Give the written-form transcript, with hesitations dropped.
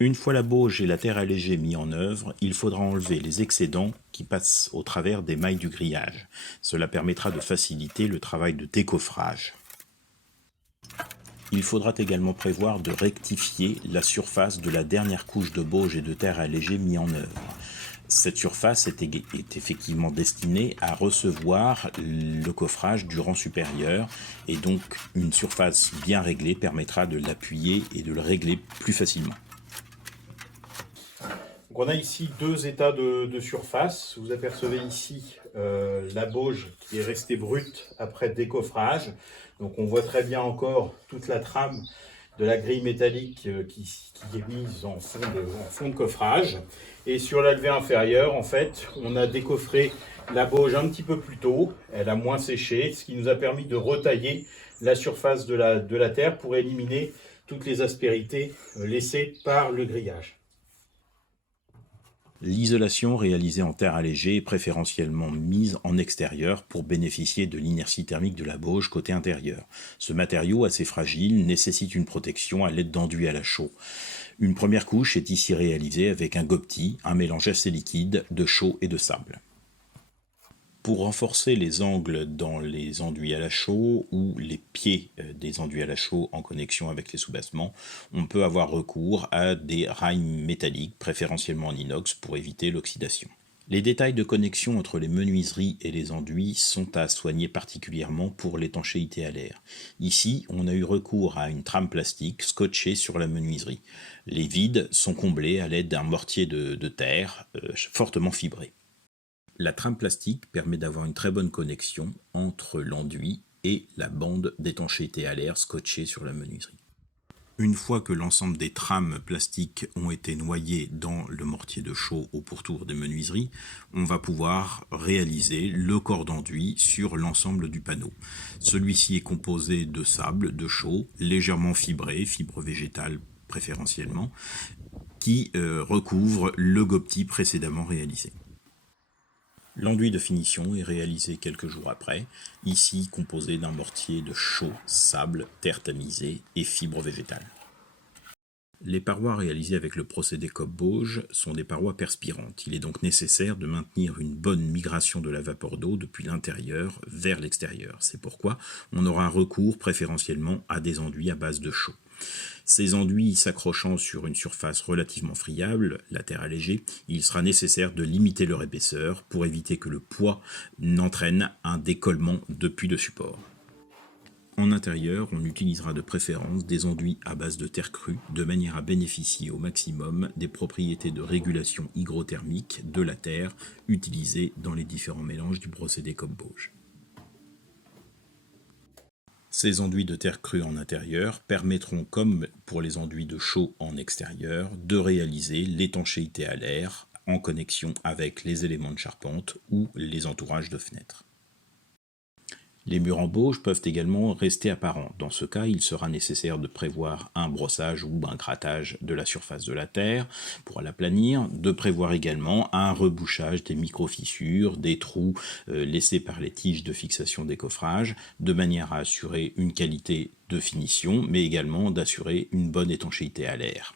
Une fois la bauge et la terre allégée mis en œuvre, il faudra enlever les excédents qui passent au travers des mailles du grillage. Cela permettra de faciliter le travail de décoffrage. Il faudra également prévoir de rectifier la surface de la dernière couche de bauge et de terre allégée mis en œuvre. Cette surface est effectivement destinée à recevoir le coffrage du rang supérieur et donc une surface bien réglée permettra de l'appuyer et de le régler plus facilement. Donc on a ici deux états de surface. Vous apercevez ici la bauge qui est restée brute après décoffrage. Donc on voit très bien encore toute la trame de la grille métallique qui est mise en fond de coffrage. Et sur la levée inférieure, en fait, on a décoffré la bauge un petit peu plus tôt. Elle a moins séché, ce qui nous a permis de retailler la surface de la terre pour éliminer toutes les aspérités laissées par le grillage. L'isolation réalisée en terre allégée est préférentiellement mise en extérieur pour bénéficier de l'inertie thermique de la bauge côté intérieur. Ce matériau assez fragile nécessite une protection à l'aide d'enduits à la chaux. Une première couche est ici réalisée avec un gopti, un mélange assez liquide de chaux et de sable. Pour renforcer les angles dans les enduits à la chaux ou les pieds des enduits à la chaux en connexion avec les soubassements, on peut avoir recours à des rails métalliques, préférentiellement en inox, pour éviter l'oxydation. Les détails de connexion entre les menuiseries et les enduits sont à soigner particulièrement pour l'étanchéité à l'air. Ici, on a eu recours à une trame plastique scotchée sur la menuiserie. Les vides sont comblés à l'aide d'un mortier de terre fortement fibré. La trame plastique permet d'avoir une très bonne connexion entre l'enduit et la bande d'étanchéité à l'air scotchée sur la menuiserie. Une fois que l'ensemble des trames plastiques ont été noyées dans le mortier de chaux au pourtour des menuiseries, on va pouvoir réaliser le corps d'enduit sur l'ensemble du panneau. Celui-ci est composé de sable, de chaux, légèrement fibré, fibre végétale préférentiellement, qui recouvre le gopti précédemment réalisé. L'enduit de finition est réalisé quelques jours après, ici composé d'un mortier de chaux, sable, terre tamisée et fibres végétales. Les parois réalisées avec le procédé Koppe-Bauge sont des parois perspirantes. Il est donc nécessaire de maintenir une bonne migration de la vapeur d'eau depuis l'intérieur vers l'extérieur. C'est pourquoi on aura recours préférentiellement à des enduits à base de chaux. Ces enduits s'accrochant sur une surface relativement friable, la terre allégée, il sera nécessaire de limiter leur épaisseur pour éviter que le poids n'entraîne un décollement depuis le support. En intérieur, on utilisera de préférence des enduits à base de terre crue de manière à bénéficier au maximum des propriétés de régulation hygrothermique de la terre utilisées dans les différents mélanges du procédé Koppe-Bauge. Ces enduits de terre crue en intérieur permettront, comme pour les enduits de chaux en extérieur, de réaliser l'étanchéité à l'air en connexion avec les éléments de charpente ou les entourages de fenêtres. Les murs en bauge peuvent également rester apparents. Dans ce cas, il sera nécessaire de prévoir un brossage ou un grattage de la surface de la terre pour l'aplanir, de prévoir également un rebouchage des micro-fissures, des trous laissés par les tiges de fixation des coffrages, de manière à assurer une qualité de finition, mais également d'assurer une bonne étanchéité à l'air.